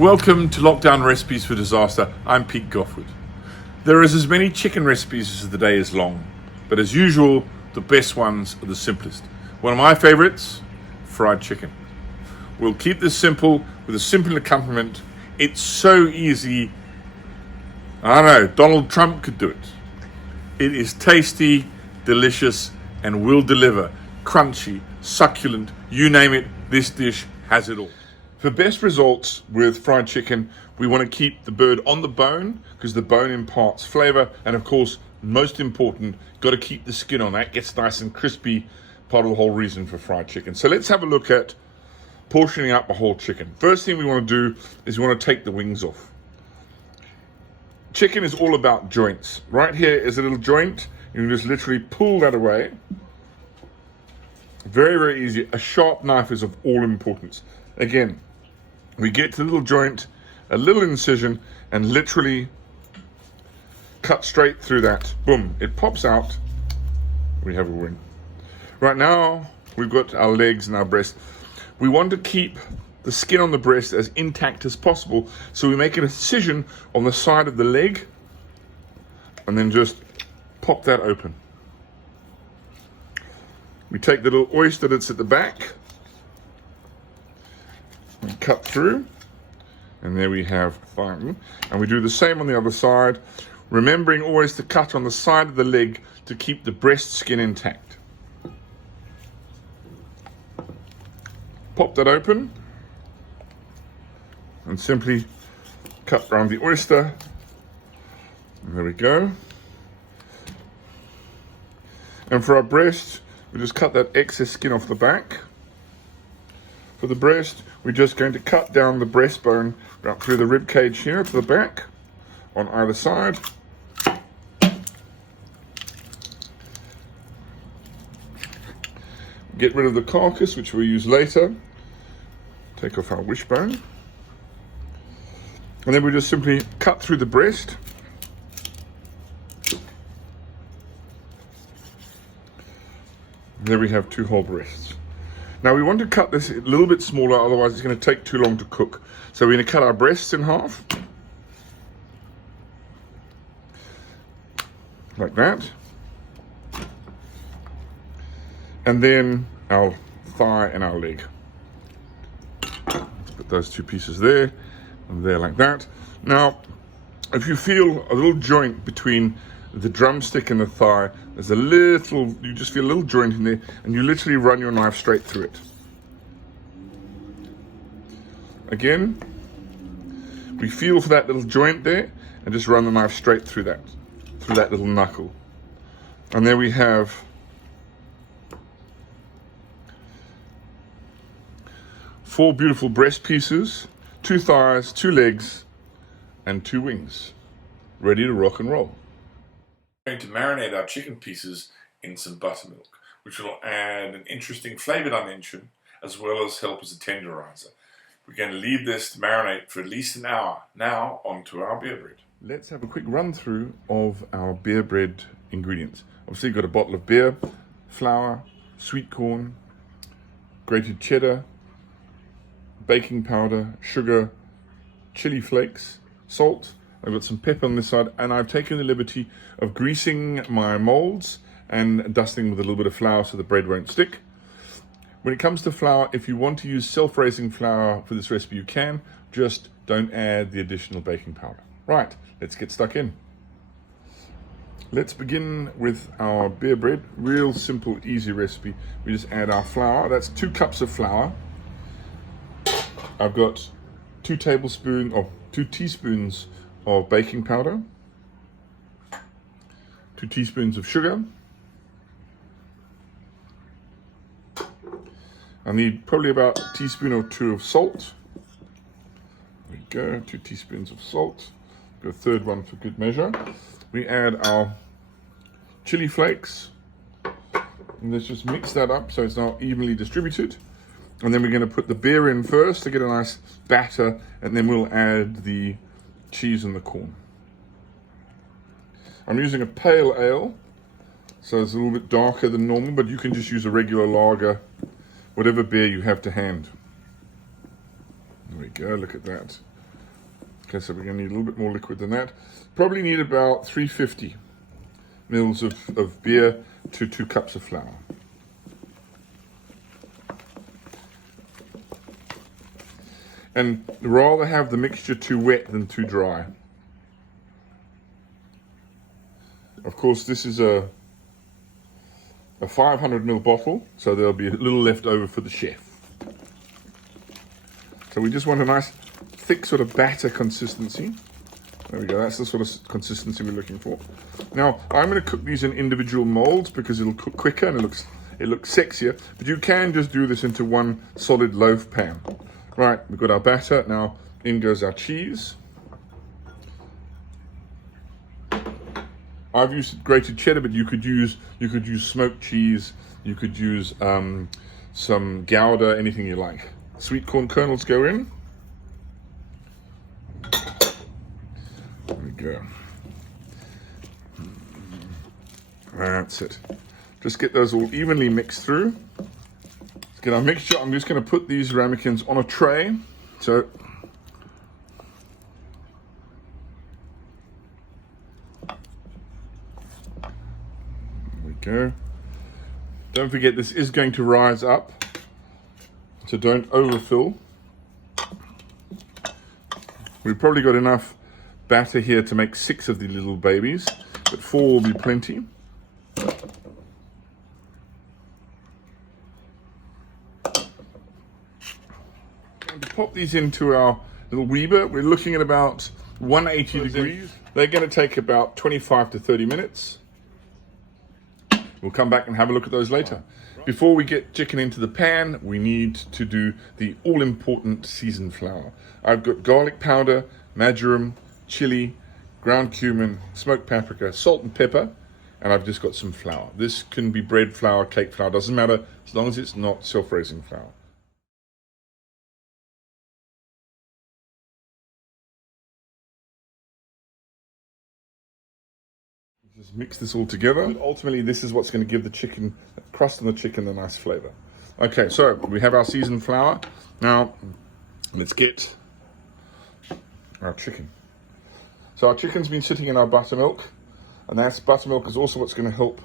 Welcome to Lockdown Recipes for Disaster. I'm Pete Goffe-Wood. There is as many chicken recipes as the day is long, but as usual, the best ones are the simplest. One of my favorites, fried chicken. We'll keep this simple with a simple accompaniment. It's so easy. I don't know, Donald Trump could do it. It is tasty, delicious, and will deliver. Crunchy, succulent, you name it, this dish has it all. For best results with fried chicken, we want to keep the bird on the bone because the bone imparts flavor, and of course, most important, got to keep the skin on. That gets nice and crispy, part of the whole reason for fried chicken. So let's have a look at portioning up a whole chicken. First thing we want to do is we want to take the wings off. Chicken is all about joints. Right here is a little joint. You can just literally pull that away. Very, very easy. A sharp knife is of all importance. Again, we get to the little joint, a little incision, and literally cut straight through that. Boom, it pops out. We have a wing. Right now, we've got our legs and our breast. We want to keep the skin on the breast as intact as possible, so we make an incision on the side of the leg, and then just pop that open. We take the little oyster that's at the back, and cut through, and there we have thigh. And we do the same on the other side, remembering always to cut on the side of the leg to keep the breast skin intact. Pop that open and simply cut around the oyster. And there we go. And for our breast, we just cut that excess skin off the back. For the breast, we're just going to cut down the breastbone right through the rib cage here to the back on either side. Get rid of the carcass, which we'll use later. Take off our wishbone. And then we just simply cut through the breast. There we have two whole breasts. Now we want to cut this a little bit smaller, otherwise it's going to take too long to cook. So we're going to cut our breasts in half. Like that. And then our thigh and our leg. Let's put those two pieces there and there like that. Now, if you feel a little joint between the drumstick and the thigh, there's a little, you just feel a little joint in there, and you literally run your knife straight through it. Again, we feel for that little joint there, and just run the knife straight through that little knuckle. And there we have four beautiful breast pieces, two thighs, two legs, and two wings, ready to rock and roll. We're going to marinate our chicken pieces in some buttermilk, which will add an interesting flavor dimension as well as help as a tenderizer. We're going to leave this to marinate for at least an hour. Now, onto our beer bread. Let's have a quick run through of our beer bread ingredients. Obviously, you've got a bottle of beer, flour, sweet corn, grated cheddar, baking powder, sugar, chili flakes, salt. I've got some pepper on this side, and I've taken the liberty of greasing my molds and dusting with a little bit of flour so the bread won't stick. When it comes to flour, if you want to use self-raising flour for this recipe, you can. Just don't add the additional baking powder. Right, let's get stuck in. Let's begin with our beer bread. Real simple, easy recipe. We just add our flour. That's 2 cups of flour. I've got 2 teaspoons of baking powder, 2 teaspoons of sugar. I need probably about a teaspoon or 2 of salt. There we go, 2 teaspoons of salt. Got a third one for good measure. We add our chili flakes. And let's just mix that up so it's now evenly distributed. And then we're going to put the beer in first to get a nice batter, and then we'll add the cheese and the corn. I'm using a pale ale, so it's a little bit darker than normal, but you can just use a regular lager, whatever beer you have to hand. There we go, look at that. Okay, so we're going to need a little bit more liquid than that. Probably need about 350 mils of beer to 2 cups of flour. And rather have the mixture too wet than too dry. Of course, this is a 500 ml bottle, so there'll be a little left over for the chef. So we just want a nice thick sort of batter consistency. There we go, that's the sort of consistency we're looking for. Now, I'm going to cook these in individual molds because it'll cook quicker and it looks sexier, but you can just do this into one solid loaf pan. Right, we've got our batter. Now in goes our cheese. I've used grated cheddar, but you could use smoked cheese. You could use some Gouda, anything you like. Sweet corn kernels go in. There we go. That's it. Just get those all evenly mixed through. Let's get our mixture. I'm just going to put these ramekins on a tray. So there we go. Don't forget, this is going to rise up, so don't overfill. We've probably got enough batter here to make 6 of the little babies, but 4 will be plenty. Pop these into our little Weber. We're looking at about 180 degrees. They're going to take about 25 to 30 minutes. We'll come back and have a look at those later. Before we get chicken into the pan, we need to do the all-important seasoned flour. I've got garlic powder, marjoram, chili, ground cumin, smoked paprika, salt and pepper, and I've just got some flour. This can be bread flour, cake flour, doesn't matter, as long as it's not self-raising flour. Just mix this all together. And ultimately, this is what's going to give the chicken, crust on the chicken, a nice flavor. Okay, so we have our seasoned flour. Now, let's get our chicken. So our chicken's been sitting in our buttermilk, and that buttermilk is also what's going to help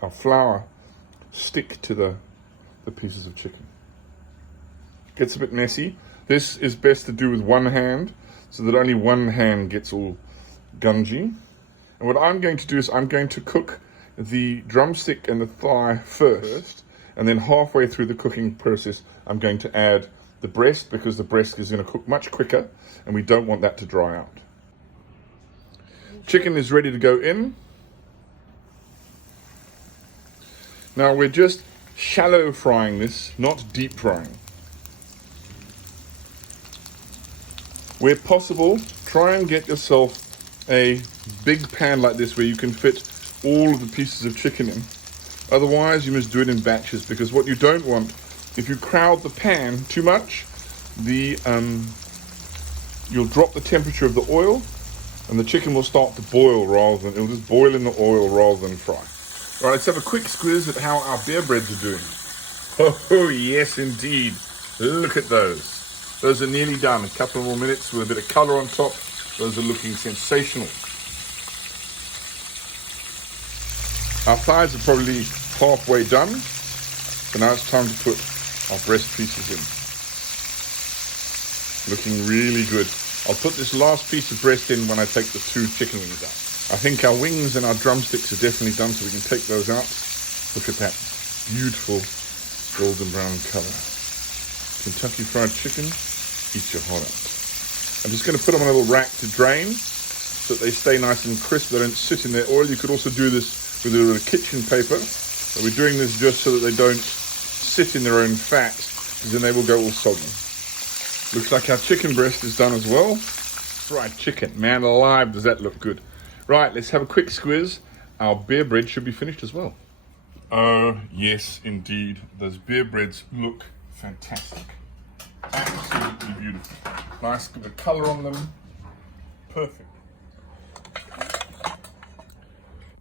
our flour stick to the pieces of chicken. Gets a bit messy. This is best to do with one hand, so that only one hand gets all gungy. And what I'm going to do is I'm going to cook the drumstick and the thigh first, and then halfway through the cooking process I'm going to add the breast, because the breast is going to cook much quicker and we don't want that to dry out. Chicken is ready to go in. Now we're just shallow frying this, not deep frying. Where possible, try and get yourself a big pan like this where you can fit all of the pieces of chicken in. Otherwise, you must do it in batches, because what you don't want, if you crowd the pan too much, you'll drop the temperature of the oil and the chicken will start to boil it'll just boil in the oil rather than fry. All right, let's have a quick squiz at how our beer breads are doing. Oh, yes, indeed. Look at those. Those are nearly done. A couple more minutes with a bit of color on top. Those are looking sensational. Our thighs are probably halfway done. So now it's time to put our breast pieces in. Looking really good. I'll put this last piece of breast in when I take the 2 chicken wings out. I think our wings and our drumsticks are definitely done, so we can take those out. Look at that beautiful golden brown color. Kentucky Fried Chicken, eat your heart out. I'm just going to put them on a little rack to drain so that they stay nice and crisp. They don't sit in their oil. You could also do this with a little kitchen paper. But we're doing this just so that they don't sit in their own fat, because then they will go all soggy. Looks like our chicken breast is done as well. Fried chicken. Man alive, does that look good. Right, let's have a quick squiz. Our beer bread should be finished as well. Oh, yes, indeed. Those beer breads look fantastic. Absolutely beautiful. Nice bit of color on them. Perfect.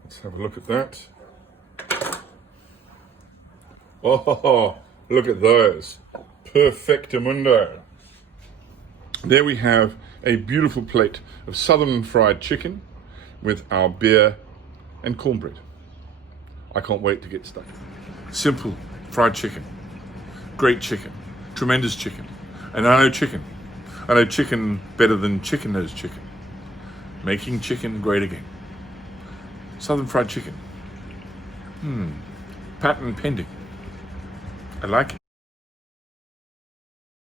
Let's have a look at that. Oh, look at those. Perfectamundo. There we have a beautiful plate of southern fried chicken with our beer and cornbread. I can't wait to get stuck. Simple fried chicken, great chicken, tremendous chicken. And I know chicken. I know chicken better than chicken knows chicken. Making chicken great again. Southern fried chicken. Patent pending. I like it.